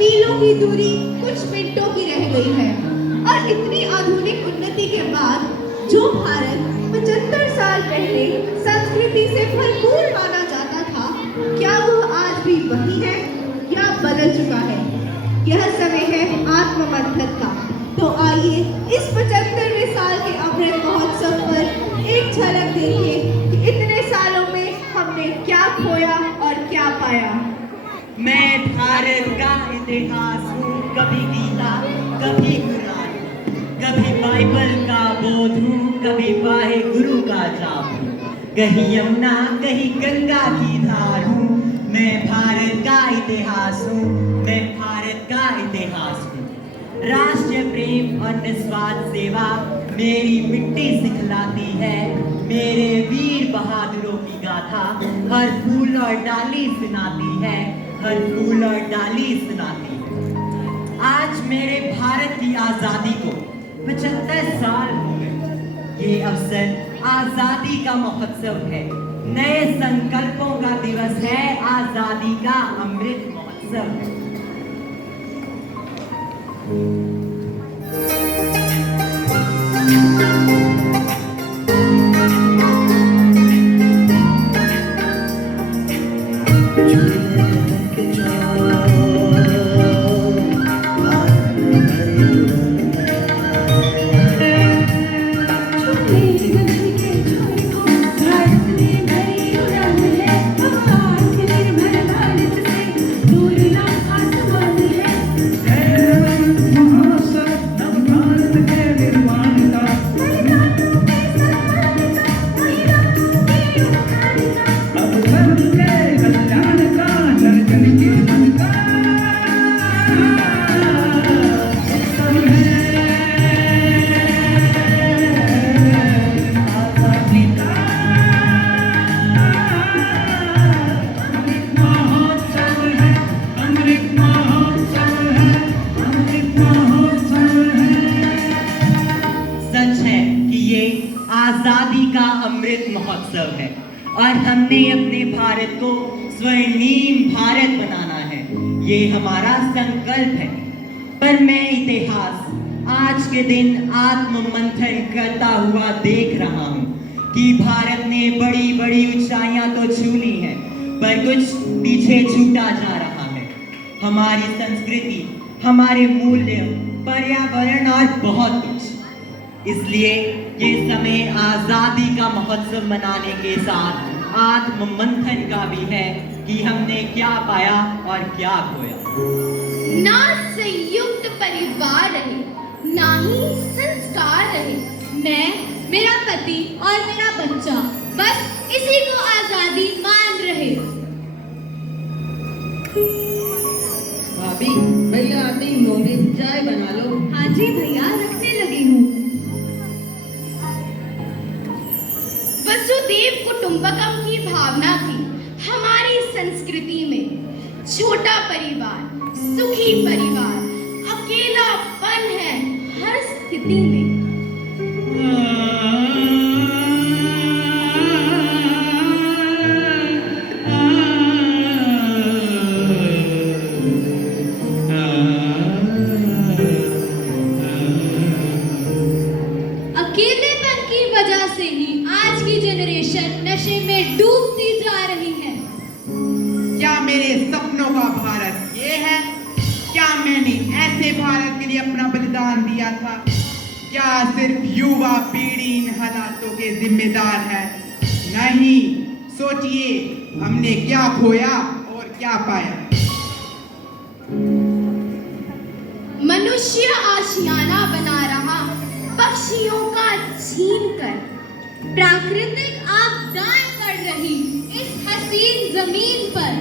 मीलों की दूरी कुछ मिनटों की रह गई है। और इतनी आधुनिक उन्नति के बाद जो भारत 75 साल पहले संस्कृति से भरपूर माना जाता था, क्या वो आज भी वही है या बदल चुका है? यह समय है आत्ममंथन का। तो आइए इस 75वें साल के अमृत महोत्सव पर एक झलक देखिए कि इतने सालों में हमने क्या खोया और क्या पाया। मैं भारत का इतिहास हूँ, कभी गीता, कभी कुरान, कभी बाइबल का बोध हूँ, कभी वाहे गुरु का जाप हूँ, कहीं यमुना कहीं गंगा की धार हूँ। मैं भारत का इतिहास हूँ, मैं भारत का इतिहास हूँ। राष्ट्रीय प्रेम और निस्वार्थ सेवा मेरी मिट्टी सिखलाती है, मेरे वीर बहादुरों की गाथा हर फूल और डाली सुनाती है, हर फूल और डाली सुनाती है। आज मेरे भारत की आजादी को 75 साल हो गए। ये अवसर आजादी का महोत्सव है, नए संकल्पों का दिवस है, आजादी का अमृत महोत्सव है। आजादी का अमृत महोत्सव है और हमने अपने भारत को स्वर्णिम भारत बनाना है, ये हमारा संकल्प है। पर मैं इतिहास आज के दिन आत्ममंथन करता हुआ देख रहा हूँ कि भारत ने बड़ी बड़ी ऊंचाइयां तो छू ली हैं, पर कुछ पीछे छूटा जा रहा है। हमारी संस्कृति, हमारे मूल्य, पर्यावरण और बहुत कुछ। इसलिए ये समय आजादी का महोत्सव मनाने के साथ आत्ममंथन का भी है कि हमने क्या पाया और क्या खोया। ना संयुक्त परिवार रहे, ना ही संस्कार रहे। मैं, मेरा पति और मेरा बच्चा बस इसी को आजादी मान रहे। भाभी, भैया आते ही होंगे, चाय बना लो। हाँ जी भैया, रखने लगी हूँ। वसुदेव कुटुंबकम की भावना थी हमारी संस्कृति में। छोटा परिवार, सुखी परिवार, अकेलापन है हर स्थिति में। अकेलेपन की वजह से ही आज की जनरेशन नशे में डूबती जा रही है। क्या मेरे सपनों का भारत ये है? क्या मैंने ऐसे भारत के लिए अपना बलिदान दिया था? क्या सिर्फ युवा पीढ़ी इन हालातों के जिम्मेदार है? नहीं, सोचिए हमने क्या खोया और क्या पाया। मनुष्य आशियाना बना रहा पक्षियों का छीन कर, प्राकृतिक आपदाएं पड़ रही इस हसीन जमीन पर।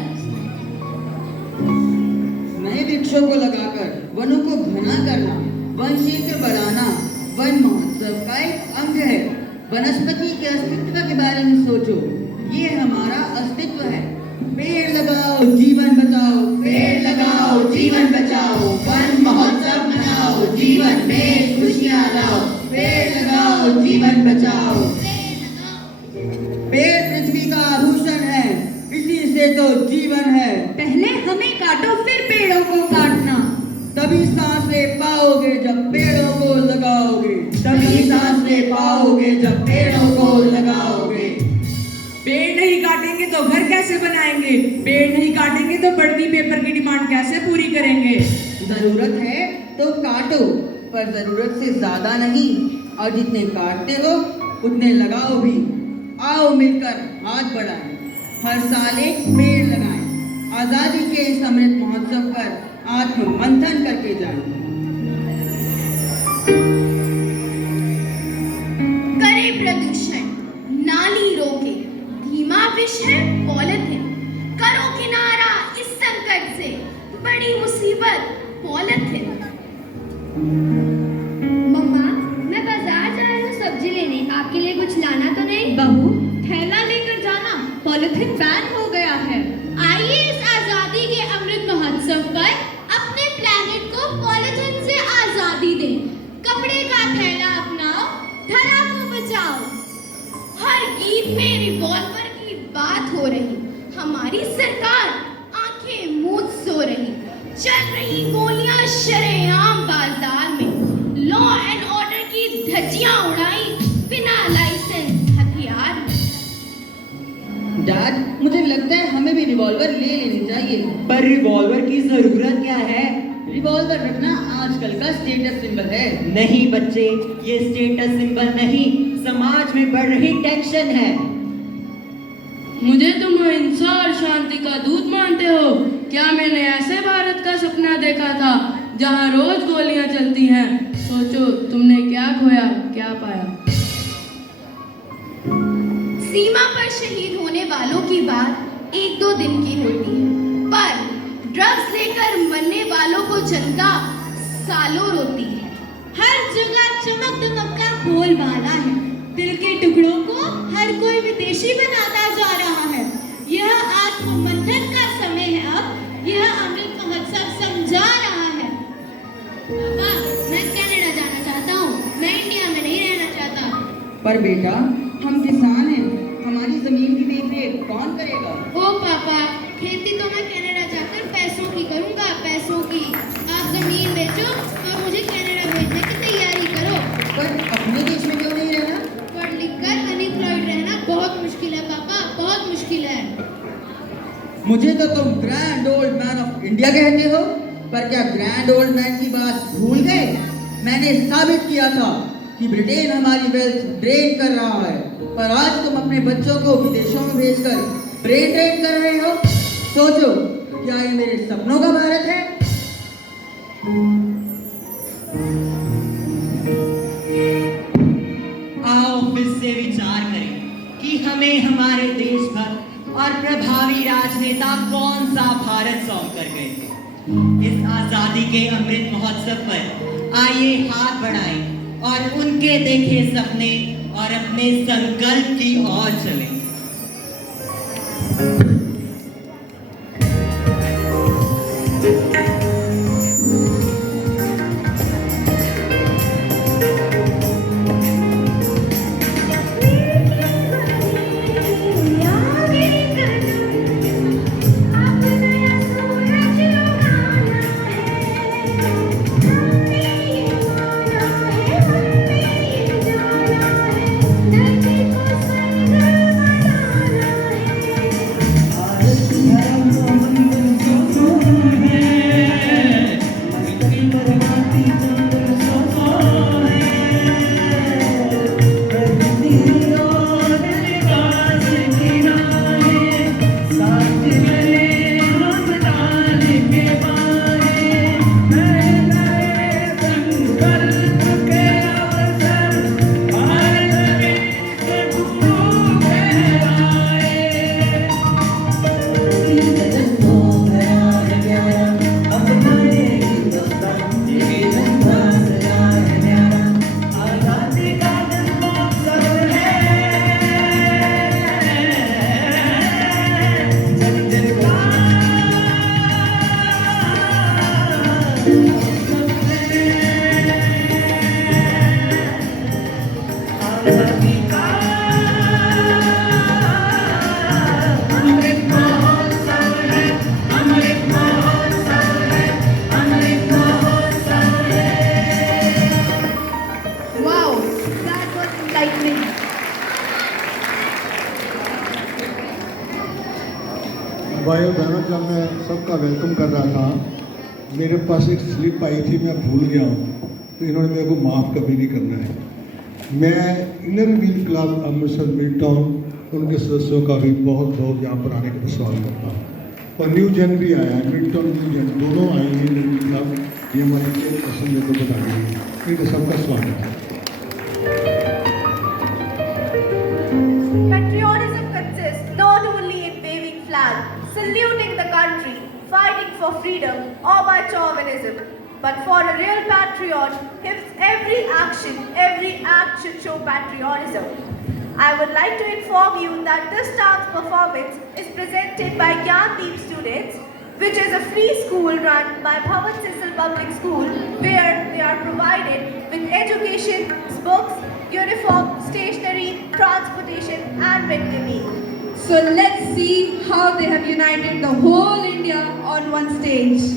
नए वृक्षों को लगाकर वनों को घना करना, वन क्षेत्र बढ़ाना वन महोत्सव का एक अंग है। वनस्पति के अस्तित्व के बारे में सोचो, ये हमारा अस्तित्व है। पेड़ लगाओ जीवन बचाओ, पेड़ लगाओ जीवन बचाओ, वन महोत्सव मनाओ, जीवन में खुशियाँ लाओ। पेड़ लगाओ जीवन बचाओ। पेड़ पृथ्वी का आभूषण है, इसी से तो जीवन है। पहले हमें काटो फिर पेड़ों को काटना। तभी सांस ले पाओगे जब पेड़ों को लगाओगे, तभी सांस ले पाओगे जब पेड़ों को लगाओगे। पेड़ नहीं काटेंगे तो घर कैसे बनाएंगे? पेड़ नहीं काटेंगे तो बढ़ती पेपर की डिमांड कैसे पूरी करेंगे? जरूरत है तो काटो, पर जरूरत से ज्यादा नहीं, और जितने काटते हो उतने लगाओ भी। आओ मिलकर हाथ बढ़ाएं, हर साल एक पेड़ लगाएं, आजादी के इस अमृत महोत्सव पर आत्म मंथन करके जाएं। करे प्रदूषण, नाली रोके, धीमा विष है पॉलिथीन। करो किनारा इस संकट से, बड़ी मुसीबत पॉलिथीन। मम्मा, मैं बाजार जा रही हूँ सब्जी लेने, आपके लिए कुछ लाना तो नहीं? बहू, थैला लेकर जाना, पॉलिथीन बैन हो गया है। आइए इस आजादी के अमृत महोत्सव पर अपने प्लेनेट को पॉलिथीन से आजादी दें। कपड़े का थैला अपनाओ, धरा को बचाओ। हर गीत में रिवॉल्वर की बात हो रही, हमारी सरकार आंखें मूंद सो रही। चल रही गोलियां शरेआम बाजार में, लॉ एंड ऑर्डर की धज्जियां उड़ाई बिना लाइसेंस हथियार में। डैड, मुझे लगता है हमें भी रिवॉल्वर ले लेनी चाहिए। पर रिवॉल्वर की जरूरत क्या है? रिवॉल्वर रखना आजकल का स्टेटस सिंबल है। नहीं बच्चे, ये स्टेटस सिंबल नहीं, समाज में बढ़ रही टेंशन है। मुझे तुम अहिंसा और शांति का दूत मानते हो? क्या मैंने ऐसे भारत का सपना देखा था जहां रोज गोलियां चलती हैं? सोचो तुमने क्या खोया, क्या पाया। सीमा पर शहीद होने वालों की बात एक दो दिन की होती है, पर ड्रग्स लेकर मरने वालों को जनता सालों रोती है। हर जगह चमक दमक का बोलबाला है, दिल के टुकड़ों को हर कोई विदेशी बनाता जा रहा है। यह आत्ममंथन का समय है, अब यह अमृत महोत्सव समझा रहा है। पापा, मैं कनाडा जाना चाहता हूँ, मैं इंडिया में नहीं रहना चाहता। पर बेटा, हम किसान हैं, हमारी जमीन की देखरेख कौन करेगा? ओ पापा, खेती तो मैं कनाडा जाकर पैसों की करूँगा, पैसों की। आप जमीन बेचो और मुझे कनाडा भेजने की तैयारी करो। पर अपने देश में क्यों नहीं रहना? पढ़ लिख कर अनएम्प्लॉयड रहना बहुत मुश्किल है पापा, बहुत मुश्किल है। मुझे तो तुम grand old man of India कहते हो, पर क्या ग्रैंड ओल्ड मैन की बात भूल गए? मैंने साबित किया था कि ब्रिटेन हमारी वेल्थ ड्रेन कर रहा है, पर आज तुम अपने बच्चों को विदेशों में भेजकर ब्रेन ड्रेन कर रहे हो। सोचो, क्या ये मेरे सपनों का भारत है? आओ फिर से विचार करें कि हमें हमारे देशभक्त और प्रभावी राजनेता कौन सा भारत सौंप कर गए थे। इस आजादी के अमृत महोत्सव पर आइए हाथ बढ़ाएं और उनके देखे सपने और अपने संकल्प की ओर चलें। भाइयों बहनों, जब मैं सबका वेलकम कर रहा था, मेरे पास एक स्लिप आई थी, मैं भूल गया हूँ, तो इन्होंने मेरे को माफ़ कभी नहीं करना है। मैं inner wheel club Amritsar mid town उनके सदस्यों का भी बहुत बहुत यहाँ पर आने का स्वागत करता हूँ। और न्यू जन भी आया है, मिड टाउन न्यू जन दोनों आए हैं इनर व्हील क्लब, ये हमारे चेयरपर्सन मेरे को बता रही है। इनका सबका स्वागत है। Patriotism consists not only in waving flag, saluting the country, fighting for freedom, or by chauvinism, but for a real patriot, his every act should show patriotism. I would like to inform you that this dance performance is presented by Gyandeep students, which is a free school run by Bhavan Sisal Public School, where they are provided with education, books, uniform, stationery, transportation and midday meal. So let's see how they have united the whole India on one stage.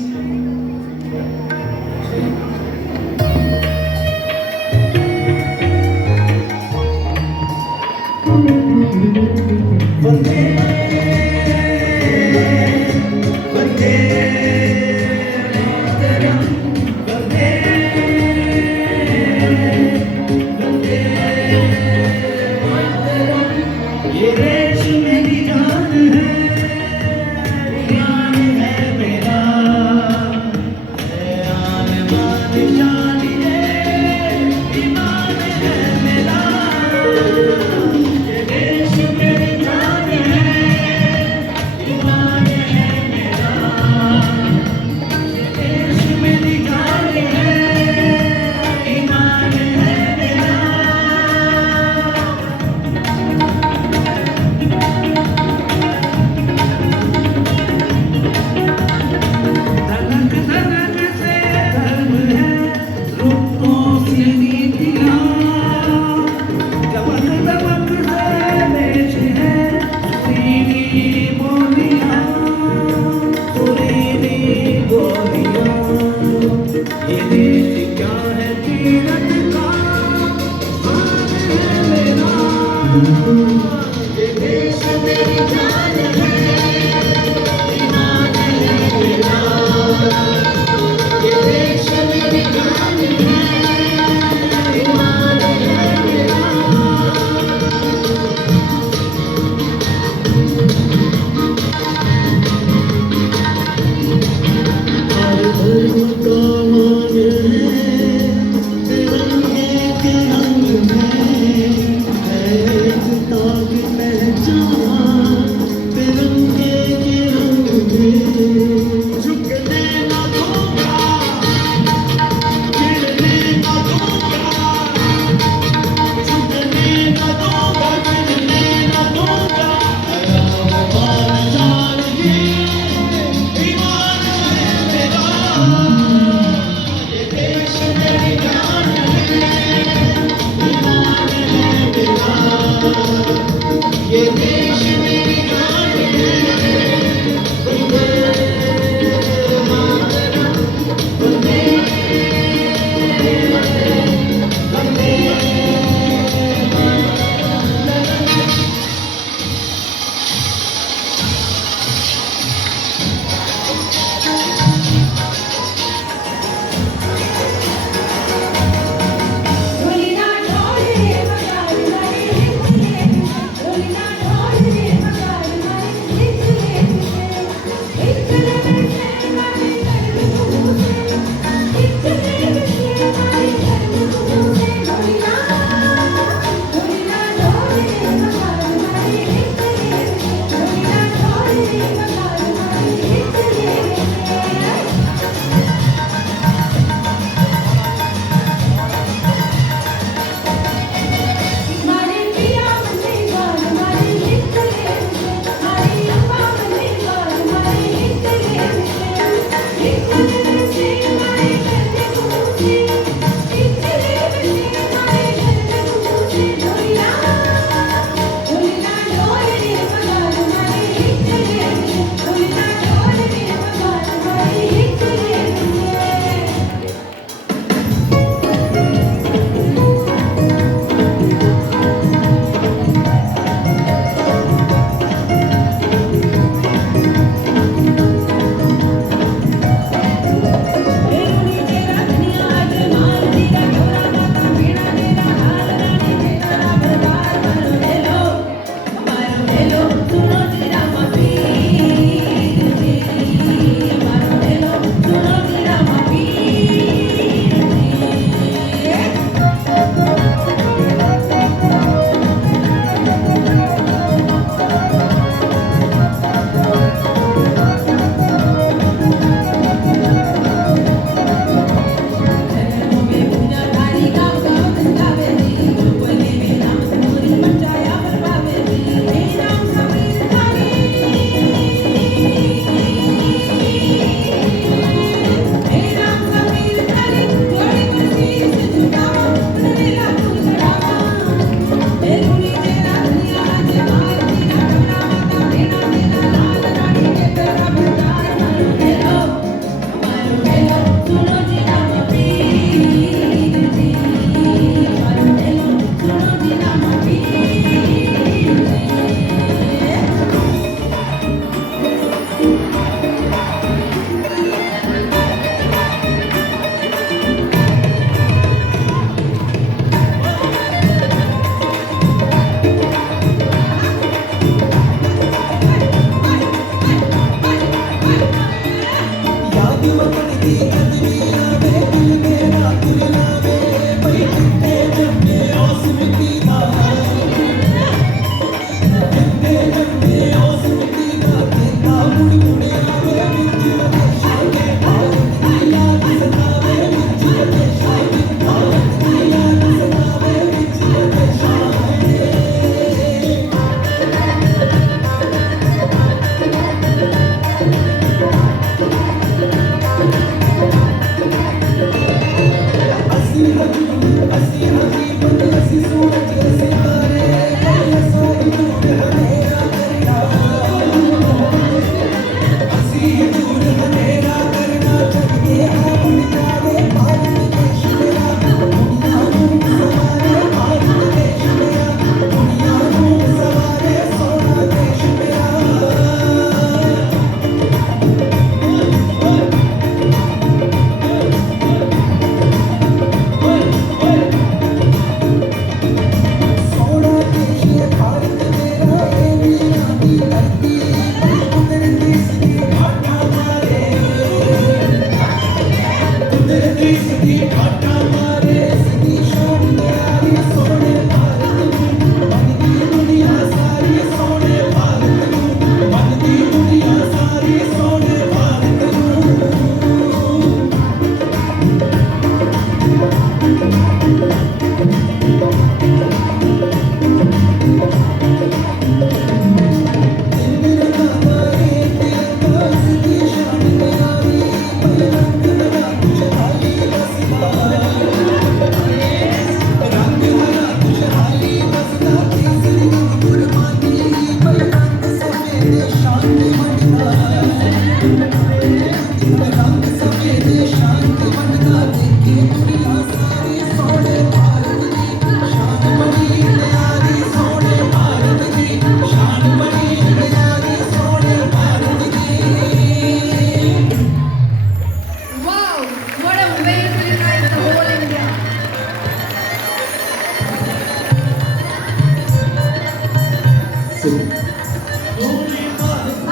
Wow, what a way to unite the whole India.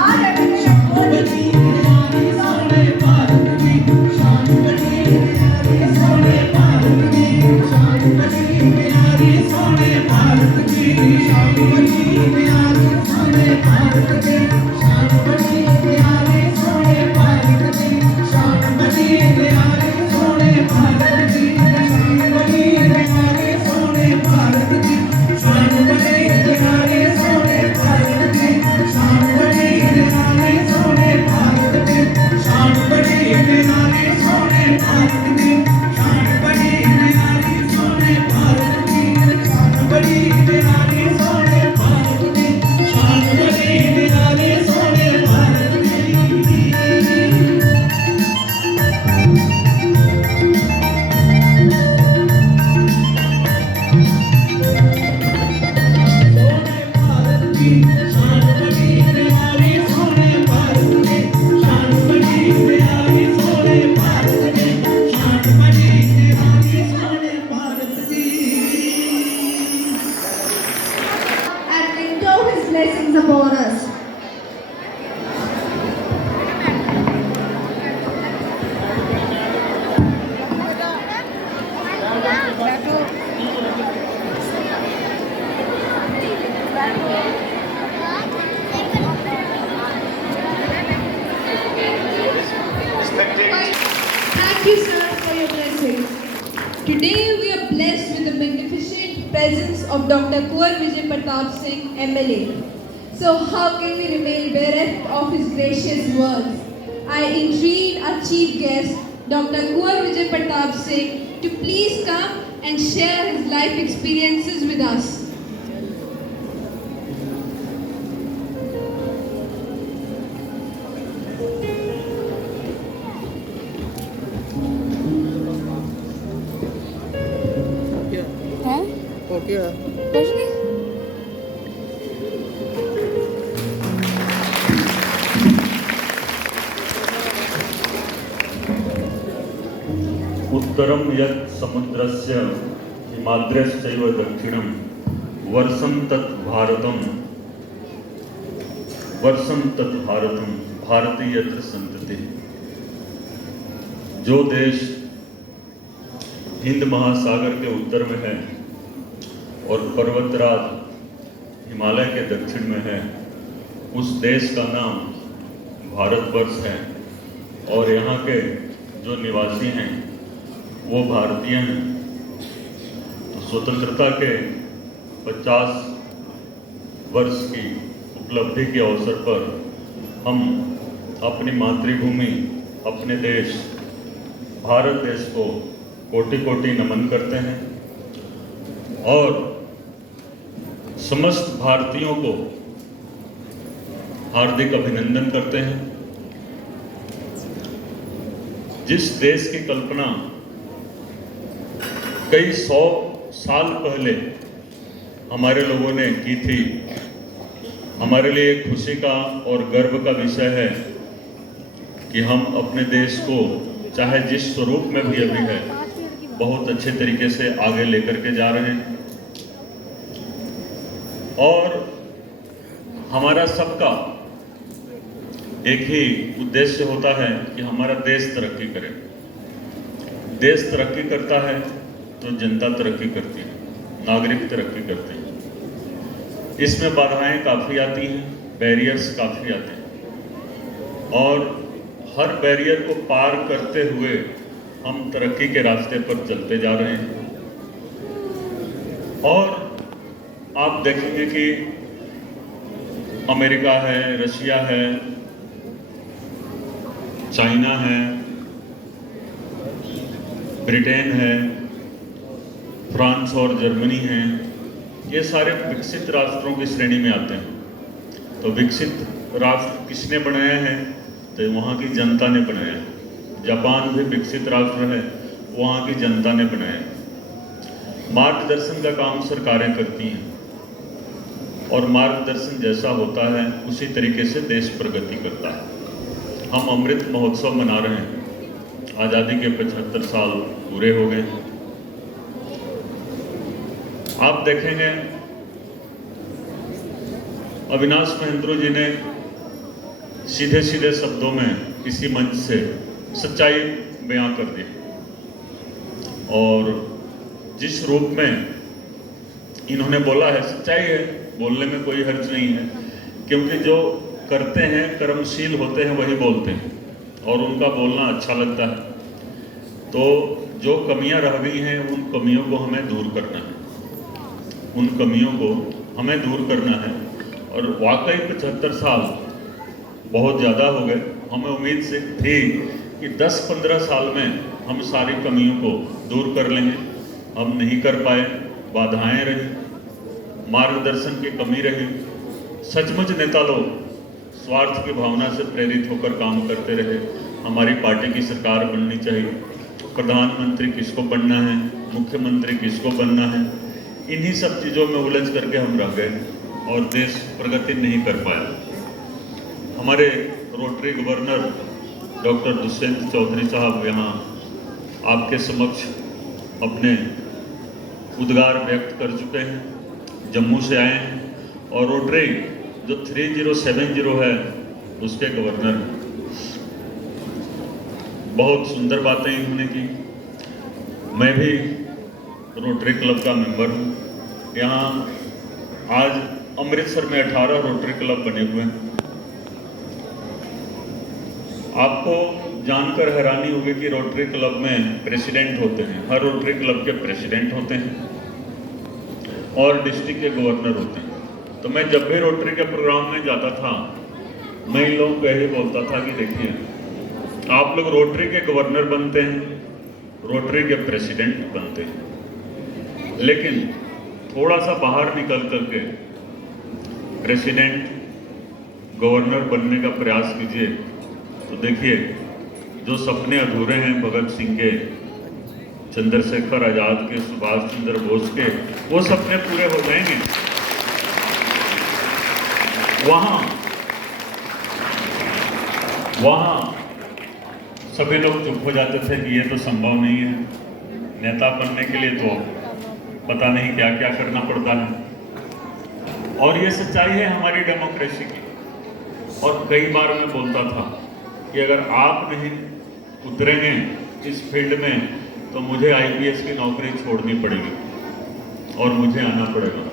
Our everyday and bestow his blessings upon us. Thank you, sir, for your blessings. Today we are blessed with the magnificent presence of Dr. Kunwar Vijay Pratap Singh, MLA. So how can we remain bereft of his gracious words? I entreat our chief guest, Dr. Kunwar Vijay Pratap Singh, to please come and share his life experiences with us. उत्तरं यत् समुद्रस्य हिमाद्रश्चैव दक्षिणं वर्षं तत् भारतं भारते यत्र सन्ततिः। जो देश हिंद महासागर के उत्तर में है और पर्वतराज हिमालय के दक्षिण में है, उस देश का नाम भारतवर्ष है और यहाँ के जो निवासी हैं वो भारतीय हैं। तो स्वतंत्रता के 50 वर्ष की उपलब्धि के अवसर पर हम अपनी मातृभूमि, अपने देश भारत देश को कोटि कोटि नमन करते हैं और समस्त भारतीयों को हार्दिक अभिनंदन करते हैं। जिस देश की कल्पना कई 100 साल पहले हमारे लोगों ने की थी, हमारे लिए एक खुशी का और गर्व का विषय है कि हम अपने देश को चाहे जिस स्वरूप में भी अभी है बहुत अच्छे तरीके से आगे लेकर के जा रहे हैं। और हमारा सबका एक ही उद्देश्य होता है कि हमारा देश तरक्की करे। देश तरक्की करता है तो जनता तरक्की करती है, नागरिक तरक्की करते हैं। इसमें बाधाएं काफ़ी आती हैं, बैरियर्स काफ़ी आते हैं और हर बैरियर को पार करते हुए हम तरक्की के रास्ते पर चलते जा रहे हैं। और आप देखेंगे कि अमेरिका है, रशिया है, चाइना है, ब्रिटेन है, फ्रांस और जर्मनी है, ये सारे विकसित राष्ट्रों की श्रेणी में आते हैं। तो विकसित राष्ट्र किसने बनाया है? तो वहाँ की जनता ने बनाया है। जापान भी विकसित राष्ट्र है, वहाँ की जनता ने बनाया है। मार्गदर्शन का काम सरकारें करती हैं और मार्गदर्शन जैसा होता है उसी तरीके से देश प्रगति करता है। हम अमृत महोत्सव मना रहे हैं, आज़ादी के 75 साल पूरे हो गए। आप देखेंगे अविनाश महेंद्रो जी ने सीधे सीधे शब्दों में इसी मंच से सच्चाई बयां कर दी और जिस रूप में इन्होंने बोला है सच्चाई है, बोलने में कोई हर्ज नहीं है, क्योंकि जो करते हैं कर्मशील होते हैं वही बोलते हैं और उनका बोलना अच्छा लगता है। तो जो कमियां रह गई हैं उन कमियों को हमें दूर करना है, उन कमियों को हमें दूर करना है। और वाकई 75 साल बहुत ज़्यादा हो गए। हमें उम्मीद से थी कि 10-15 साल में हम सारी कमियों को दूर कर लेंगे, हम नहीं कर पाए। बाधाएं रही, मार्गदर्शन की कमी रही। सचमुच नेता लोग स्वार्थ की भावना से प्रेरित होकर काम करते रहे। हमारी पार्टी की सरकार बननी चाहिए, प्रधानमंत्री किसको बनना है, मुख्यमंत्री किसको बनना है, इन्हीं सब चीज़ों में उलझ करके हम रह गए और देश प्रगति नहीं कर पाया। हमारे rotary governor doctor Dushyant Chaudhary साहब यहाँ आपके समक्ष अपने उद्गार व्यक्त कर चुके हैं। जम्मू से आए हैं और रोटरी जो 3070 है उसके गवर्नर हैं। बहुत सुंदर बातें इन्होंने की। मैं भी रोटरी क्लब का मेंबर हूँ। यहाँ आज अमृतसर में 18 रोटरी क्लब बने हुए हैं। आपको जानकर हैरानी होगी कि रोटरी क्लब में प्रेसिडेंट होते हैं, हर रोटरी क्लब के प्रेसिडेंट होते हैं और डिस्ट्रिक्ट के गवर्नर होते हैं। तो मैं जब भी रोटरी के प्रोग्राम में जाता था मैं इन लोगों को यही बोलता था कि देखिए आप लोग रोटरी के गवर्नर बनते हैं, रोटरी के प्रेसिडेंट बनते हैं, लेकिन थोड़ा सा बाहर निकल करके प्रेसिडेंट गवर्नर बनने का प्रयास कीजिए तो देखिए जो सपने अधूरे हैं भगत सिंह के, चंद्रशेखर आजाद के, सुभाष चंद्र बोस के, वो सपने पूरे हो जाएंगे। वहाँ सभी लोग चुप हो जाते थे कि ये तो संभव नहीं है, नेता बनने के लिए तो पता नहीं क्या क्या करना पड़ता है। और ये सच्चाई है हमारी डेमोक्रेसी की। और कई बार मैं बोलता था कि अगर आप नहीं उतरेंगे इस फील्ड में तो मुझे आईपीएस की नौकरी छोड़नी पड़ेगी और मुझे आना पड़ेगा।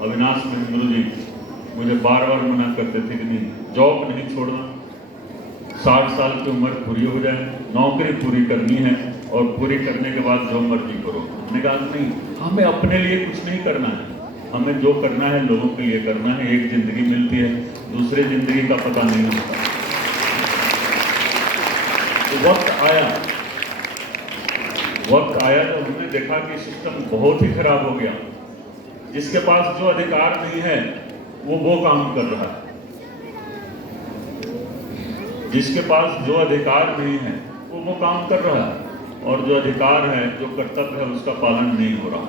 अविनाश महेंद्र जी मुझे बार बार मना करते थे कि नहीं, जॉब नहीं छोड़ना, 60 साल की उम्र पूरी हो जाए, नौकरी पूरी करनी है और पूरी करने के बाद जो मर्जी करो। मैंने कहा नहीं, हमें अपने लिए कुछ नहीं करना है, हमें जो करना है लोगों के लिए करना है। एक जिंदगी मिलती है, दूसरे जिंदगी का पता नहीं होता। तो वक्त आया तो हमने देखा कि सिस्टम बहुत ही खराब हो गया। जिसके पास जो अधिकार नहीं है वो काम कर रहा है, जिसके पास जो अधिकार नहीं है वो काम कर रहा है, और जो अधिकार है, जो कर्तव्य है, उसका पालन नहीं हो रहा।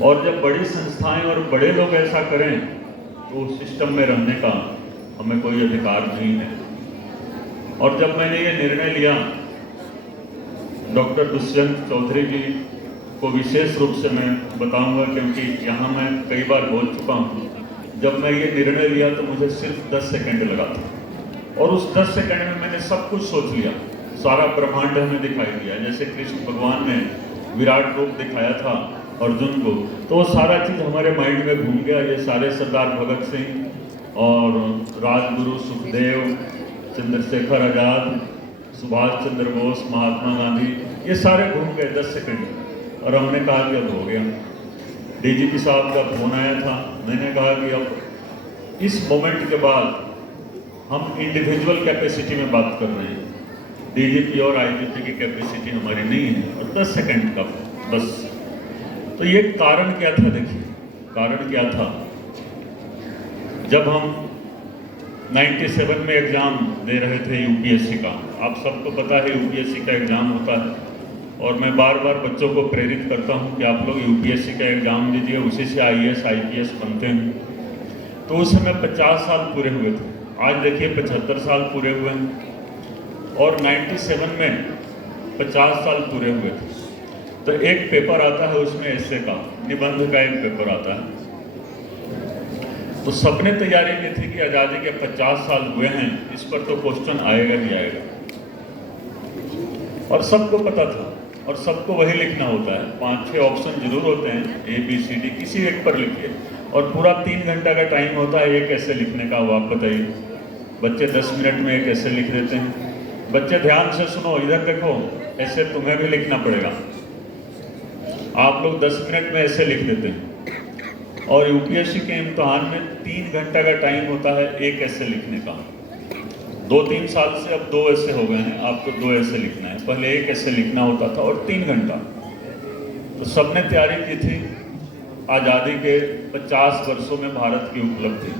और जब बड़ी संस्थाएं और बड़े लोग ऐसा करें तो उस सिस्टम में रहने का हमें कोई अधिकार नहीं है। और जब मैंने ये निर्णय लिया, डॉक्टर दुष्यंत चौधरी जी को विशेष रूप से मैं बताऊंगा, क्योंकि यहाँ मैं कई बार बोल चुका हूँ। जब मैं ये निर्णय लिया तो मुझे सिर्फ 10 सेकंड लगा था, और उस 10 सेकंड में मैंने सब कुछ सोच लिया, सारा ब्रह्मांड हमें दिखाई दिया। जैसे कृष्ण भगवान ने विराट रूप दिखाया था अर्जुन को, तो वो सारा चीज़ हमारे माइंड में घूम गया। ये सारे सरदार भगत सिंह और राजगुरु सुखदेव, चंद्रशेखर आजाद, सुभाष चंद्र बोस, महात्मा गांधी, ये सारे घूम गए 10 सेकंड में। और हमने कहा कि अब हो गया। डीजीपी साहब का फोन आया था, मैंने कहा कि अब इस मोमेंट के बाद हम इंडिविजुअल कैपेसिटी में बात कर रहे हैं, डीजीपी और आईजीपी की कैपेसिटी हमारी नहीं है, और 10 सेकंड का बस। तो ये कारण क्या था? देखिए कारण क्या था। जब हम 97 में एग्ज़ाम दे रहे थे यूपीएससी का, आप सबको पता है यूपीएससी का एग्ज़ाम होता है, और मैं बार बार बच्चों को प्रेरित करता हूं कि आप लोग यूपीएससी का एग्ज़ाम दीजिए, उसी से आईएएस आईपीएस बनते हैं। तो उस समय 50 साल पूरे हुए थे, आज देखिए 75 साल पूरे हुए हैं, और 97 में 50 साल पूरे हुए थे। तो एक पेपर आता है उसमें ऐसे का, निबंध का एक पेपर आता है। तो सबने तैयारी की थी कि आज़ादी के 50 साल हुए हैं, इस पर तो क्वेश्चन आएगा ही आएगा, और सबको पता था, और सबको वही लिखना होता है। 5-6 ऑप्शन जरूर होते हैं, ABCD, किसी एक पर लिखिए, और पूरा 3 घंटा का टाइम होता है एक ऐसे लिखने का। वो आप बताइए, बच्चे 10 मिनट में एक ऐसे लिख देते हैं। बच्चे ध्यान से सुनो, इधर देखो, ऐसे तुम्हें भी लिखना पड़ेगा। आप लोग 10 मिनट में ऐसे लिख देते हैं, और यूपीएससी के इम्तहान में 3 घंटा का टाइम होता है एक ऐसे लिखने का। 2-3 साल से अब 2 ऐसे हो गए हैं, आपको 2 ऐसे लिखना है, पहले एक ऐसे लिखना होता था, और 3 घंटा। तो सबने तैयारी की थी आज़ादी के 50 वर्षों में भारत की उपलब्धि।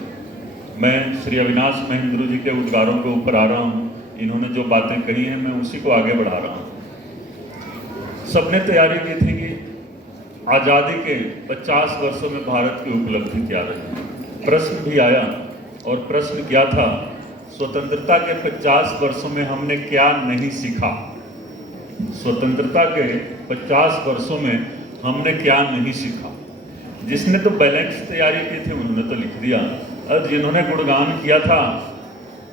मैं श्री अविनाश महेंद्र जी के उद्गारों के ऊपर आ रहा हूँ, इन्होंने जो बातें कही हैं मैं उसी को आगे बढ़ा रहा हूँ। सबने तैयारी की थी कि आज़ादी के 50 वर्षों में भारत की उपलब्धि क्या रही। प्रश्न भी आया, और प्रश्न क्या था? स्वतंत्रता के 50 वर्षों में हमने क्या नहीं सीखा। स्वतंत्रता के 50 वर्षों में हमने क्या नहीं सीखा। जिसने तो बैलेंस तैयारी की थी उन्होंने तो लिख दिया, और जिन्होंने गुणगान किया था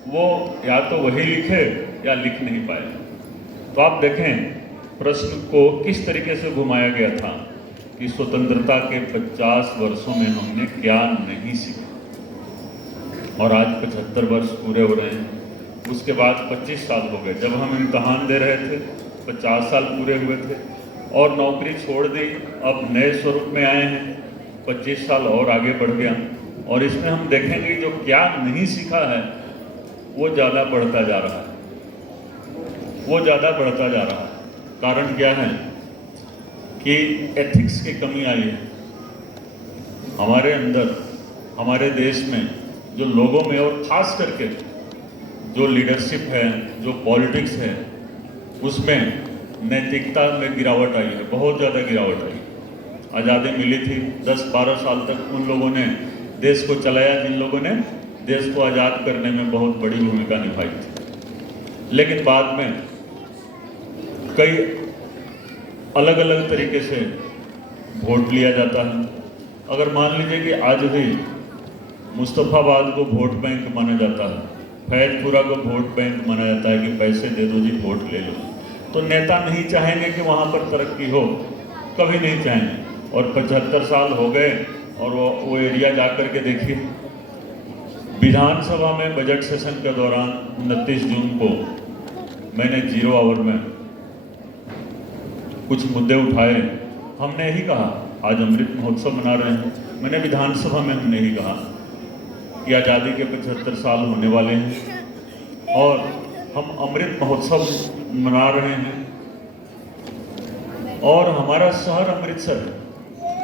वो या तो वही लिखे या लिख नहीं पाए। तो आप देखें प्रश्न को किस तरीके से घुमाया गया था कि स्वतंत्रता के 50 वर्षों में हमने क्या नहीं सीखा। और आज 75 वर्ष पूरे हो रहे हैं, उसके बाद 25 साल हो गए। जब हम इम्तहान दे रहे थे 50 साल पूरे हुए थे, और नौकरी छोड़ दी, अब नए स्वरूप में आए हैं, 25 साल और आगे बढ़ गया। और इसमें हम देखेंगे जो क्या नहीं सीखा है वो ज़्यादा बढ़ता जा रहा है, वो ज़्यादा बढ़ता जा रहा है। कारण क्या है कि एथिक्स की कमी आई है हमारे अंदर, हमारे देश में, जो लोगों में, और ख़ास करके जो लीडरशिप है, जो पॉलिटिक्स है, उसमें नैतिकता में गिरावट आई है, बहुत ज़्यादा गिरावट आई। आज़ादी मिली थी, 10-12 साल तक उन लोगों ने देश को चलाया जिन लोगों ने देश को आज़ाद करने में बहुत बड़ी भूमिका निभाई थी। लेकिन बाद में कई अलग अलग तरीके से वोट लिया जाता है। अगर मान लीजिए कि आज भी मुस्तफ़ाबाद को वोट बैंक माना जाता है, फैजपुरा को वोट बैंक माना जाता है कि पैसे दे दो जी वोट ले लो, तो नेता नहीं चाहेंगे कि वहाँ पर तरक्की हो, कभी नहीं चाहेंगे। और 75 साल हो गए और वो एरिया जा कर के देखिए। विधानसभा में बजट सेशन के दौरान 29 जून को मैंने 0 आवर में कुछ मुद्दे उठाए। हमने यही कहा, आज अमृत महोत्सव मना रहे हैं, मैंने विधानसभा में हमने ही कहा कि आज़ादी के 75 साल होने वाले हैं और हम अमृत महोत्सव मना रहे हैं और हमारा शहर अमृतसर है।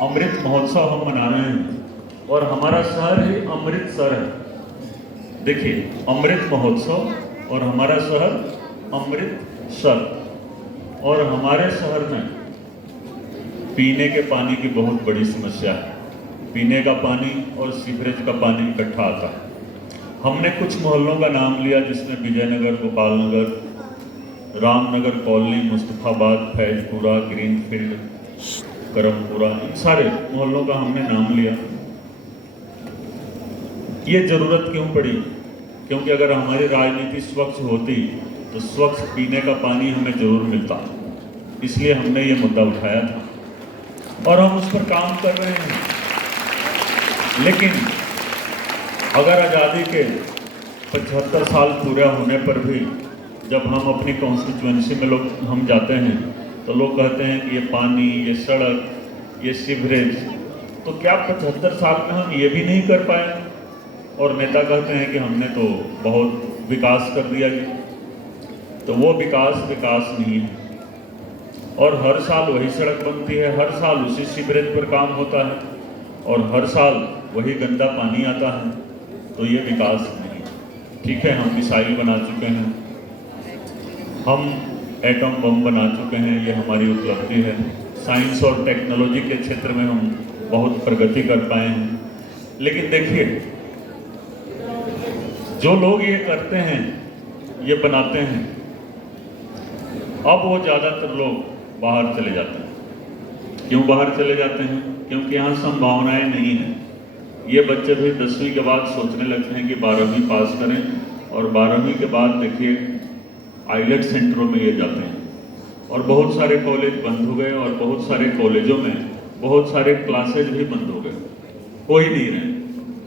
अमृत महोत्सव हम मना रहे हैं और हमारा शहर ही अमृतसर है। देखिए, अमृत महोत्सव और हमारा शहर अमृतसर। और हमारे शहर में पीने के पानी की बहुत बड़ी समस्या है। पीने का पानी और सीवरेज का पानी इकट्ठा आता है। हमने कुछ मोहल्लों का नाम लिया जिसमें विजयनगर, गोपाल नगर, रामनगर कॉलोनी, मुस्तफाबाद, फैजपुरा, ग्रीनफील्ड, करमपुरा, इन सारे मोहल्लों का हमने नाम लिया। ये जरूरत क्यों पड़ी? क्योंकि अगर हमारी राजनीति स्वच्छ होती तो स्वच्छ पीने का पानी हमें जरूर मिलता। इसलिए हमने ये मुद्दा उठाया था और हम उस पर काम कर रहे हैं। लेकिन अगर आज़ादी के 75 साल पूरा होने पर भी जब हम अपनी कॉन्स्टिट्यूएंसी में हम जाते हैं तो लोग कहते हैं कि ये पानी, ये सड़क, ये सीवरेज, तो क्या 75 साल में हम ये भी नहीं कर पाए? और नेता कहते हैं कि हमने तो बहुत विकास कर दिया जी। तो वो विकास नहीं है। और हर साल वही सड़क बनती है, हर साल उसी सीवरेज पर काम होता है और हर साल वही गंदा पानी आता है, तो ये विकास नहीं। ठीक है, हम मिसाइल बना चुके हैं, हम एटम बम बना चुके हैं, ये हमारी उपलब्धि है। साइंस और टेक्नोलॉजी के क्षेत्र में हम बहुत प्रगति कर पाए हैं। लेकिन देखिए, जो लोग ये करते हैं, ये बनाते हैं, अब वो ज़्यादातर लोग बाहर चले जाते हैं। क्यों बाहर चले जाते हैं? क्योंकि यहाँ संभावनाएं नहीं हैं। ये बच्चे भी 10वीं के बाद सोचने लगते हैं कि 12वीं पास करें और 12वीं के बाद देखिए आईलेट सेंटरों में ये जाते हैं। और बहुत सारे कॉलेज बंद हो गए और बहुत सारे कॉलेजों में बहुत सारे क्लासेज भी बंद हो गए, हो ही नहीं रहे।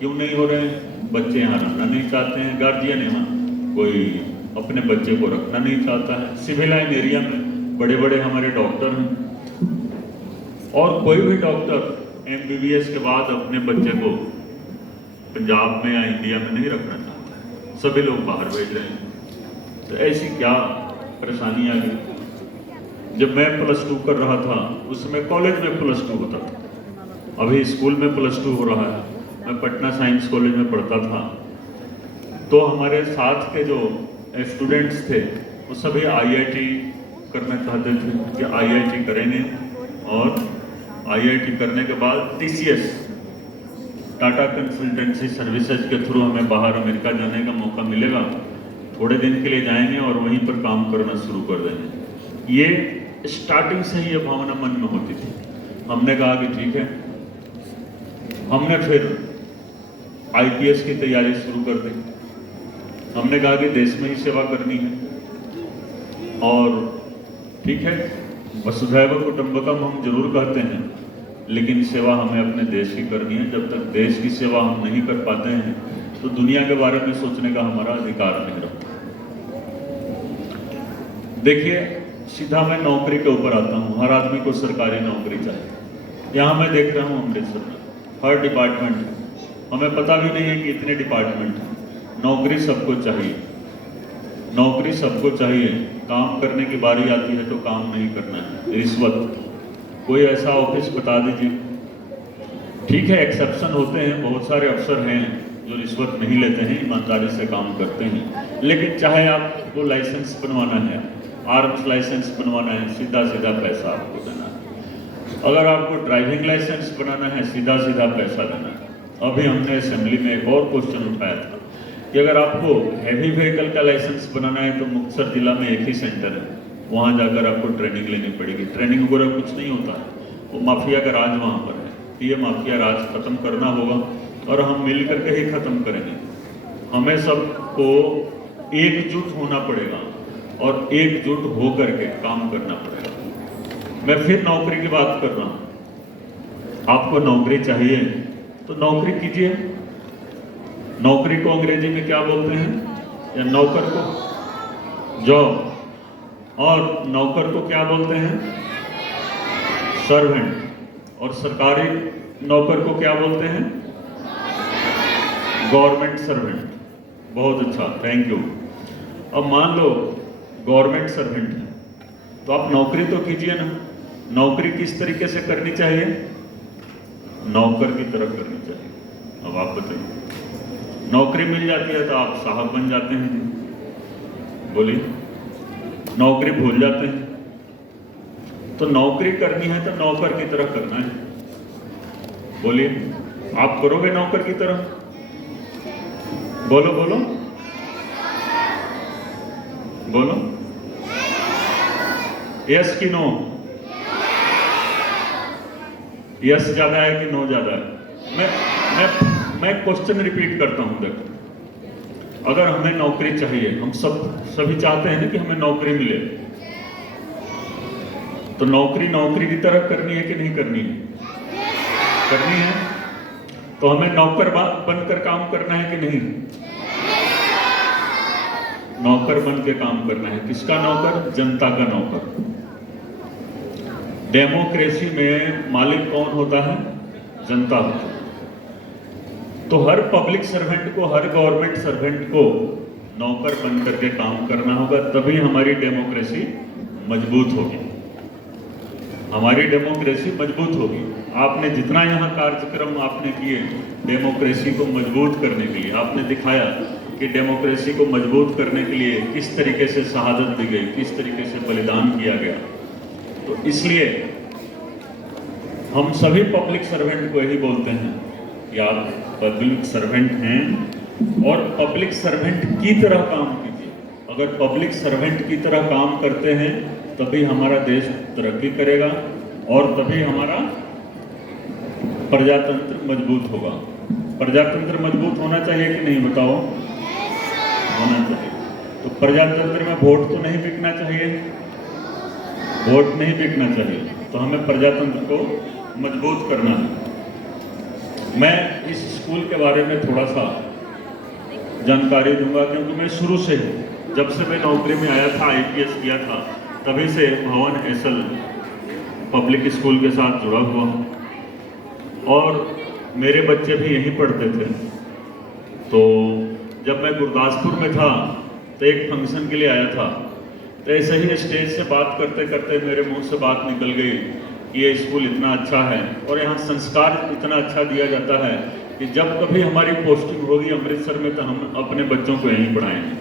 क्यों नहीं हो रहे? बच्चे यहाँ रहना नहीं चाहते हैं, गार्जियन यहाँ कोई अपने बच्चे को रखना नहीं चाहता है। सिविल लाइन एरिया में बड़े बड़े हमारे डॉक्टर हैं और कोई भी डॉक्टर MBBS के बाद अपने बच्चे को पंजाब में या इंडिया में नहीं रखना चाहता है, सभी लोग बाहर भेज रहे हैं। तो ऐसी क्या परेशानी आ गई? जब मैं +2 कर रहा था उसमें कॉलेज में +2 होता था, अभी स्कूल में +2 हो रहा है। मैं पटना साइंस कॉलेज में पढ़ता था, तो हमारे साथ के जो स्टूडेंट्स थे वो सभी IIT करना चाहते थे कि IIT करेंगे और IIT करने के बाद TCS, टाटा कंसल्टेंसी सर्विसेज के थ्रू हमें बाहर अमेरिका जाने का मौका मिलेगा। थोड़े दिन के लिए जाएंगे और वहीं पर काम करना शुरू कर देंगे। ये स्टार्टिंग से ही ये भावना मन में होती थी। हमने कहा कि ठीक है। हमने फिर IPS की तैयारी शुरू कर दी। हमने कहा कि देश में ही सेवा करनी है और ठीक है, वसुधैव कुटुंबकम हम जरूर कहते हैं, लेकिन सेवा हमें अपने देश की करनी है। जब तक देश की सेवा हम नहीं कर पाते हैं तो दुनिया के बारे में सोचने का हमारा अधिकार नहीं रहता। देखिए, सीधा मैं नौकरी के ऊपर आता हूँ। हर आदमी को सरकारी नौकरी चाहिए। यहाँ मैं देख रहा हूँ अमृतसर में हर डिपार्टमेंट है, हमें पता भी नहीं है कि इतने डिपार्टमेंट हैं। नौकरी सबको चाहिए, नौकरी सबको चाहिए। काम करने की बारी आती है तो काम नहीं करना है, रिश्वत। कोई ऐसा ऑफिस बता दीजिए। ठीक है, एक्सेप्शन होते हैं, बहुत सारे अफसर हैं जो रिश्वत नहीं लेते हैं, ईमानदारी से काम करते हैं। लेकिन चाहे आपको लाइसेंस बनवाना है, आर्म्स लाइसेंस बनवाना है, सीधा सीधा पैसा आपको देना है। अगर आपको ड्राइविंग लाइसेंस बनाना है, सीधा सीधा पैसा देना है। अभी हमने असेंबली में एक और क्वेश्चन उठाया था कि अगर आपको हैवी व्हीकल का लाइसेंस बनाना है तो मुक्तसर जिला में एक ही सेंटर है, वहाँ जाकर आपको ट्रेनिंग लेनी पड़ेगी। ट्रेनिंग वगैरह कुछ नहीं होता है, वो माफिया का राज वहाँ पर है। तो ये माफिया राज खत्म करना होगा और हम मिल करके ही खत्म करेंगे। हमें सबको एकजुट होना पड़ेगा। और एकजुट होकर के काम करना पड़ेगा। मैं फिर नौकरी की बात कर रहा हूं। आपको नौकरी चाहिए तो नौकरी कीजिए। नौकरी को अंग्रेजी में क्या बोलते हैं? या नौकर को जॉब, और नौकर को क्या बोलते हैं? सर्वेंट। और सरकारी नौकर को क्या बोलते हैं? Government servant. बहुत अच्छा, थैंक यू। अब मान लो गवर्नमेंट सर्वेंट है तो आप नौकरी तो कीजिए ना। नौकरी किस तरीके से करनी चाहिए? नौकर की तरह करनी चाहिए। अब आप बताइए, नौकरी मिल जाती है तो आप साहब बन जाते हैं? बोलिए, नौकरी भूल जाते हैं? तो नौकरी करनी है तो नौकर की तरह करना है। बोलिए, आप करोगे नौकर की तरह? बोलो बोलो बोलो, यस कि नो? यस ज्यादा है कि नो ज्यादा है? मैं क्वेश्चन रिपीट करता हूं। देखो, अगर हमें नौकरी चाहिए, हम सभी चाहते हैं ना कि हमें नौकरी मिले, तो नौकरी की तरह करनी है कि नहीं करनी है? करनी है। तो हमें नौकर बनकर काम करना है कि नहीं? नौकर बन के काम करना है। किसका नौकर? जनता का नौकर। डेमोक्रेसी में मालिक कौन होता है? जनता होता है। तो हर पब्लिक सर्वेंट को, हर गवर्नमेंट सर्वेंट को नौकर बन करके काम करना होगा, तभी हमारी डेमोक्रेसी मजबूत होगी। हमारी डेमोक्रेसी मजबूत होगी। आपने जितना यहाँ कार्यक्रम आपने किए डेमोक्रेसी को मजबूत करने के लिए, आपने दिखाया कि डेमोक्रेसी को मजबूत करने के लिए किस तरीके से शहादत दी गई, किस तरीके से बलिदान किया गया। तो इसलिए हम सभी पब्लिक सर्वेंट को यही बोलते हैं कि आप पब्लिक सर्वेंट हैं और पब्लिक सर्वेंट की तरह काम कीजिए। अगर पब्लिक सर्वेंट की तरह काम करते हैं तभी हमारा देश तरक्की करेगा और तभी हमारा प्रजातंत्र मजबूत होगा। प्रजातंत्र मजबूत होना चाहिए कि नहीं? बताओ, होना चाहिए। तो प्रजातंत्र में वोट तो नहीं बिकना चाहिए, वोट नहीं बिकना चाहिए। तो हमें प्रजातंत्र को मजबूत करना है। मैं इस स्कूल के बारे में थोड़ा सा जानकारी दूंगा, क्योंकि मैं शुरू से, जब से मैं नौकरी में आया था, IPS किया था, तभी से भवन एसल पब्लिक स्कूल के साथ जुड़ा हुआ और मेरे बच्चे भी यहीं पढ़ते थे। तो जब मैं गुरदासपुर में था तो एक फंक्शन के लिए आया था, तो ऐसे ही स्टेज से बात करते करते मेरे मुंह से बात निकल गई कि ये स्कूल इतना अच्छा है और यहाँ संस्कार इतना अच्छा दिया जाता है कि जब कभी हमारी पोस्टिंग होगी अमृतसर में तो हम अपने बच्चों को यहीं पढ़ाएंगे।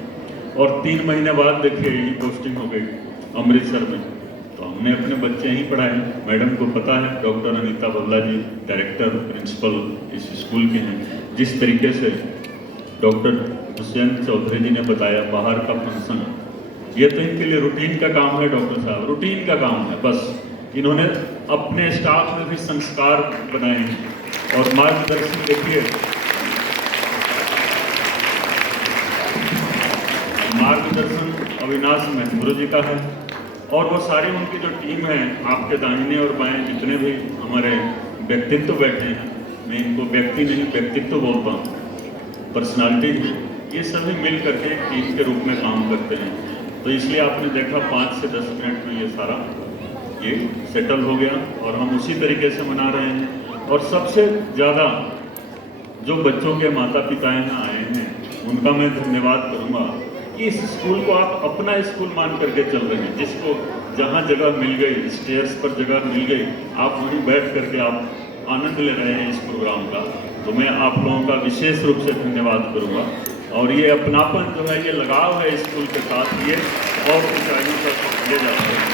और 3 महीने बाद देखिए यही पोस्टिंग हो गई अमृतसर में, तो हमने अपने बच्चे यहीं पढ़ाए। मैडम को पता है, डॉक्टर अनीता बल्ला जी डायरेक्टर प्रिंसिपल इस स्कूल के हैं। जिस तरीके से डॉक्टर दुष्यंत चौधरी जी ने बताया, बाहर का फंक्शन, ये तो इनके लिए रूटीन का काम है। डॉक्टर साहब, रूटीन का काम है। बस इन्होंने अपने स्टाफ में भी संस्कार बनाए हैं और मार्गदर्शन देखिए, मार्गदर्शन अविनाश महेंद्र जी का है और वो सारी उनकी जो टीम है, आपके दाहिने और बाएं जितने भी हमारे व्यक्तित्व बैठे हैं, मैं इनको व्यक्ति नहीं व्यक्तित्व बोलता हूँ, पर्सनालिटी, ये सभी मिल करके एक टीम के रूप में काम करते हैं। तो इसलिए आपने देखा 5 से 10 मिनट में ये सारा ये सेटल हो गया और हम उसी तरीके से मना रहे हैं। और सबसे ज़्यादा जो बच्चों के माता पिता यहाँ आए हैं उनका मैं धन्यवाद करूँगा कि इस स्कूल को आप अपना स्कूल मान करके चल रहे हैं। जिसको जहाँ जगह मिल गई, स्टेयर्स पर जगह मिल गई, आप वहीं बैठ करके आप आनंद ले रहे हैं इस प्रोग्राम का। तो मैं आप लोगों का विशेष रूप से धन्यवाद करूँगा। और ये अपनापन जो है, ये लगाव है स्कूल के साथ, ये और ऊंचाइयों पर ले जाते हैं।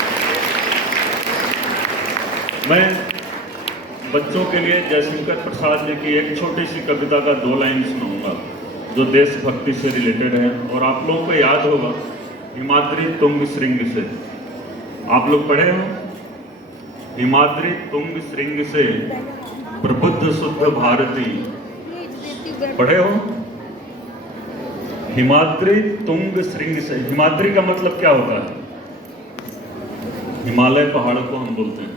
मैं बच्चों के लिए जयशंकर प्रसाद जी की एक छोटी सी कविता का 2 लाइन सुनाऊंगा जो देशभक्ति से रिलेटेड है और आप लोगों को याद होगा, हिमाद्री तुंग श्रृंग से। आप लोग पढ़े हो? हिमाद्री तुंग श्रृंग से प्रबुद्ध शुद्ध भारती, पढ़े हो? हिमाद्री तुंग श्रृंग से, हिमाद्री का मतलब क्या होता है? हिमालय पहाड़ को हम बोलते हैं।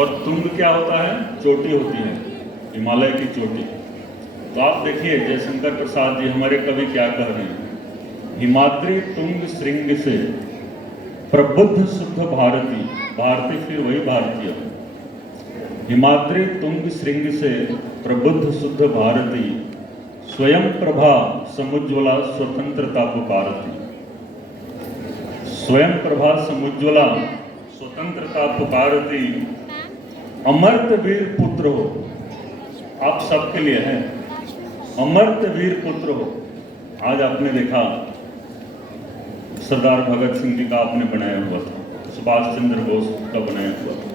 और तुंग क्या होता है? चोटी होती है, हिमालय की चोटी। तो आप देखिए जयशंकर प्रसाद जी हमारे कवि क्या कह रहे हैं, हिमाद्री तुंग श्रृंग से प्रबुद्ध शुद्ध भारती, भारती फिर वही भारतीय, हिमाद्री तुंग श्रृंग से प्रबुद्ध शुद्ध भारती, स्वयं प्रभा समुज्ज्वला स्वतंत्रता पुकारती, स्वयं प्रभा समुज्ज्वला स्वतंत्रता पुकारती, अमर्त वीर पुत्र हो, आप सबके लिए है, अमर्त वीर पुत्र हो। आज आपने देखा सरदार भगत सिंह जी का आपने बनाया हुआ था, सुभाष चंद्र बोस का बनाया हुआ था,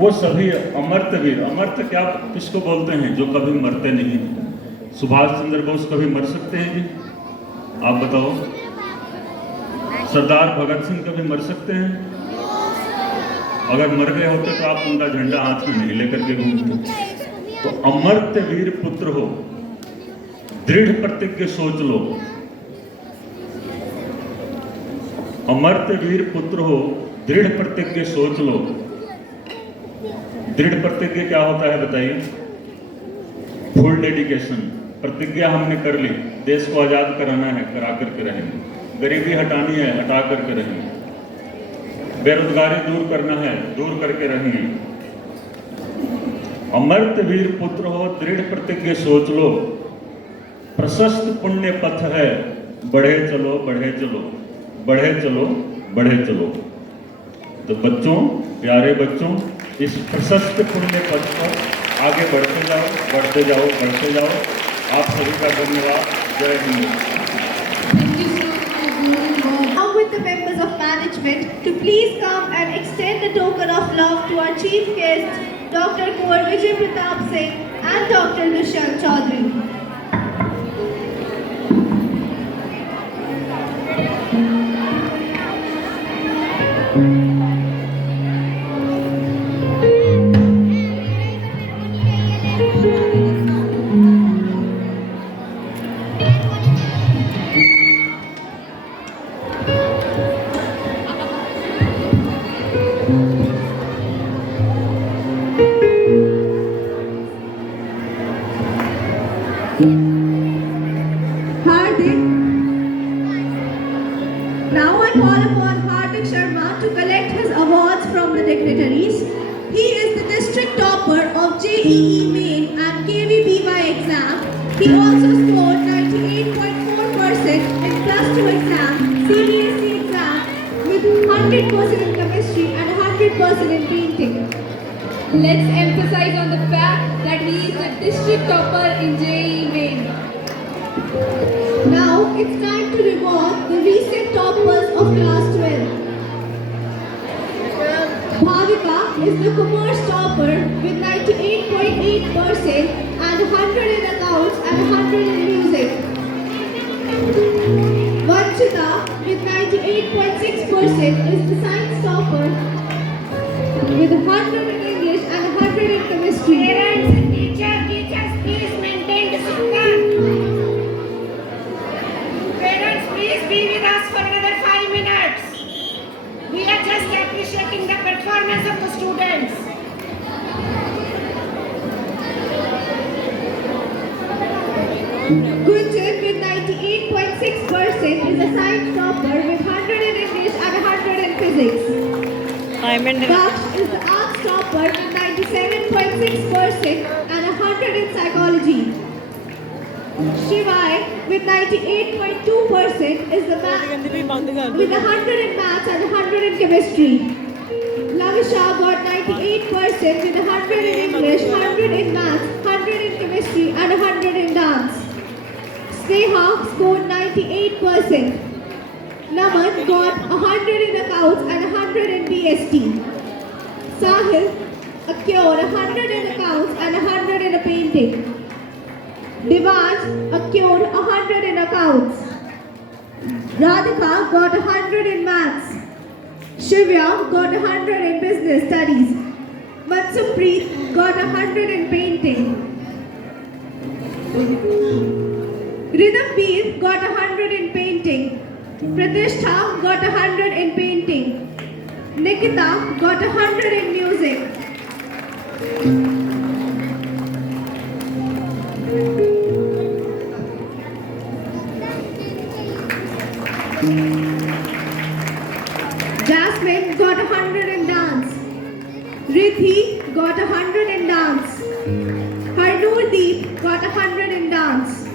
वो सभी अमर्त वीर, अमर्त क्या किसको बोलते हैं? जो कभी मरते नहीं। सुभाष चंद्र बोस कभी मर सकते हैं जी? आप बताओ। सरदार भगत सिंह कभी मर सकते हैं? अगर मर गए होते तो आप उनका झंडा हाथ में नहीं लेकर के घूमते। तो अमर्त वीर पुत्र हो, दृढ़ प्रतिज्ञ सोच लो, अमर्त वीर पुत्र हो, दृढ़ प्रतिज्ञ सोच लो। दृढ़ प्रतिज्ञ क्या होता है बताइए? फुल डेडिकेशन, प्रतिज्ञा हमने कर ली, देश को आजाद कराना है, करा करके रहेंगे, गरीबी हटानी है, हटा करके रहेंगे, बेरोजगारी दूर करना है, दूर करके रहेंगे। अमर्त वीर पुत्र हो, दृढ़ प्रतिज्ञ सोच लो, प्रशस्त पुण्य पथ है, बढ़े चलो बढ़े चलो, बढ़े चलो बढ़े चलो। तो बच्चों, प्यारे बच्चों, इस प्रशस्त पुण्य पथ पर आगे बढ़ते जाओ, बढ़ते जाओ, बढ़ते जाओ। आप सभी का धन्यवाद। जय Hind. Now with the members of management to please come and extend a token of love to our chief guests, Dr. Kunwar Vijay Pratap Singh and Dr. Dushyant Chaudhary. Hardik. Now I call upon Hardik Sharma to collect his awards from the dignitaries. He is the district topper of JEE Main and KVBY exam. He also scored 98.4% in plus 2 exam, CBSE exam with 100% in chemistry and 100% in painting. Let's emphasize on the fact that he is the district topper in JEE Main. Now it's time to reward the recent toppers of class 12. Bhavika is the commerce topper with 98.8% and 100 in accounts and 100 in music. Vanchita with 98.6% is the science topper with 100 in English and 100 in chemistry. Parents and teachers, please maintain discipline. Parents, please be with us for another 5 minutes. We are just appreciating the performance of the students. Gunjan with 98.6% is a science topper with 100 in English and 100 in physics. Daksh is the arts topper with 97.6% and 100 in psychology. Shivai with 98.2% is the with 100 in maths and 100 in chemistry. Lavisha got 98% with 100 in English, 100 in maths, 100 in chemistry and 100 in dance. Sneha scored 98%. Naman got 100 in accounts and 100 in BST. Sahil acquired 100 in accounts and 100 in a painting. Divansh acquired 100 in accounts. Radhika got 100 in maths. Shivya got 100 in business studies. Mansupreet got 100 in painting. Ridhamveer got 100 in painting. Pratishtha got 100 in painting. Nikita got 100 in music. Jasmine got 100 in dance. Rithi got 100 in dance. Harnoordeep got 100 in dance.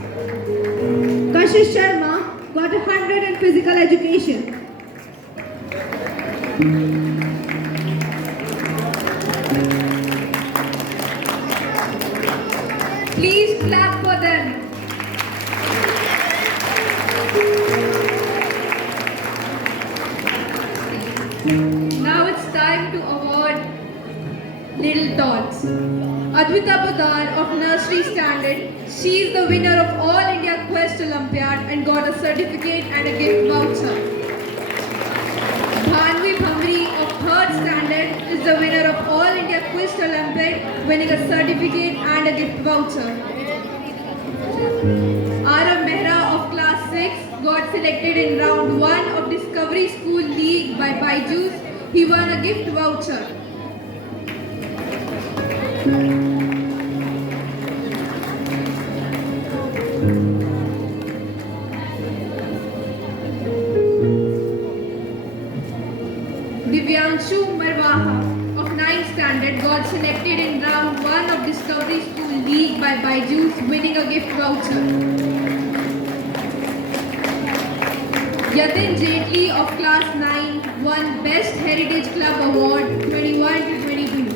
Kashish Sharma got 100 in physical education. Please clap for them. Now it's time to award Little Tots. Advita Podar of Nursery Standard. She is the winner of All India Quest Olympiad and got a certificate and a gift voucher. Bhanvi Bhamri of 3rd Standard is the winner of All India Quest Olympiad, winning a certificate and a gift voucher. Arav Mehra of Class 6 got selected in round 1 of Discovery School League by Byju's. He won a gift voucher. Divyanshu Marwaha of 9th Standard got selected in round 1 of Discovery School League by Byju's, winning a gift voucher. Yatin Jaitley of Class 9 won Best Heritage Club Award 21 to 22.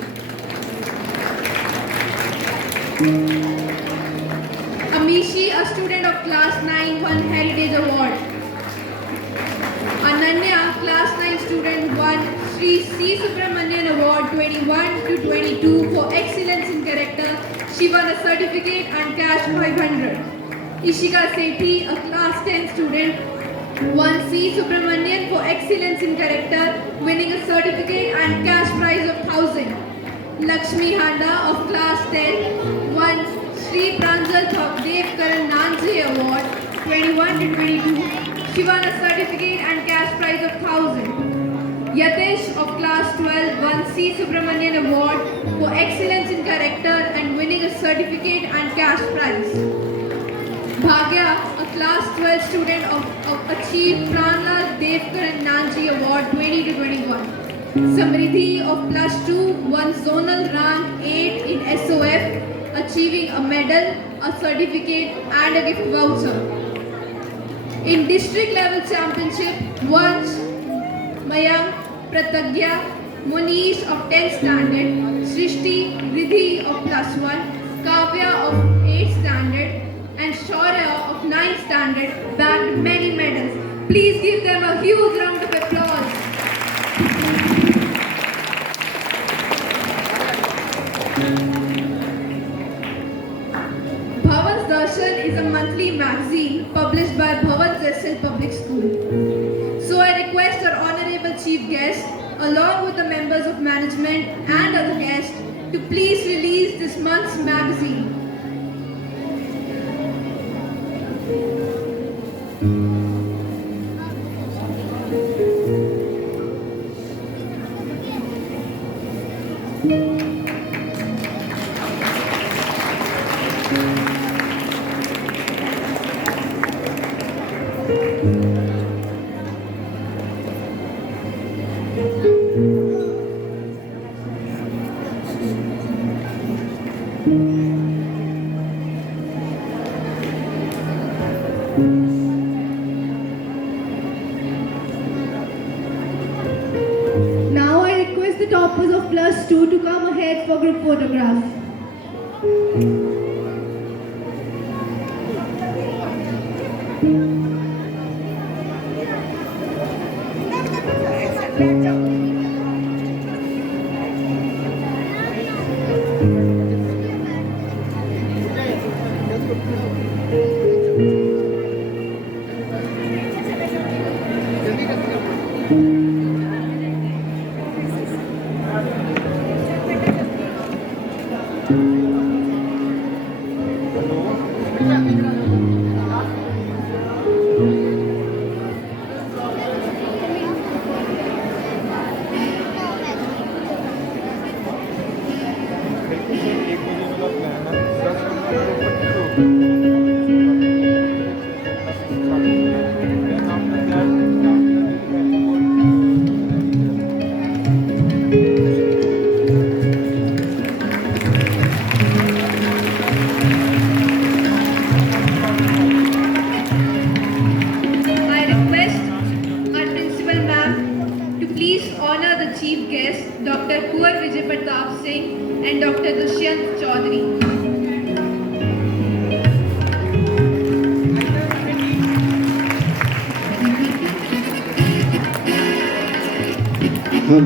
Amishi, a student of Class 9, won Heritage Award. Ananya, Class 9 student, won Sri C. Subramanian Award 21 to 22 for excellence in character. She won a certificate and cash 500. Ishika Sethi, a Class 10 student, won C. Subramanian for excellence in character, winning a certificate and cash prize of 1000. Lakshmi Handa of Class 10 won Sri Pranjal Dev Karan Nanji Award 21 to 22. She won a certificate and cash prize of 1000. Yatesh of Class 12 won C. Subramanian Award for excellence in character and winning a certificate and cash prize. Bhagya, a Class 12 student of achieved Pranlal Dev Karan Nanji Award 20 to 21. Samriddhi of Plus 2 won Zonal Rank 8 in SOF, achieving a medal, a certificate and a gift voucher. In district level championship, Vansh, Mayank, Pratagya, Munish of 10th standard, Srishti, Riddhi of Plus 1, Kavya of 8th standard and Shaurya of 9th standard bagged many medals. Please give them a huge round of applause. Bhavan's Darshan is a monthly magazine published by Bhavan Zesel Public School. So I request our honorable chief guest, along with the members of management and other guests, to please release this month's magazine. Now I request the toppers of Plus 2 to come ahead for group photograph. honor the chief guests, Dr. Kuwar Vijay Pratap Singh and Dr. Dushyant Chaudhary. हम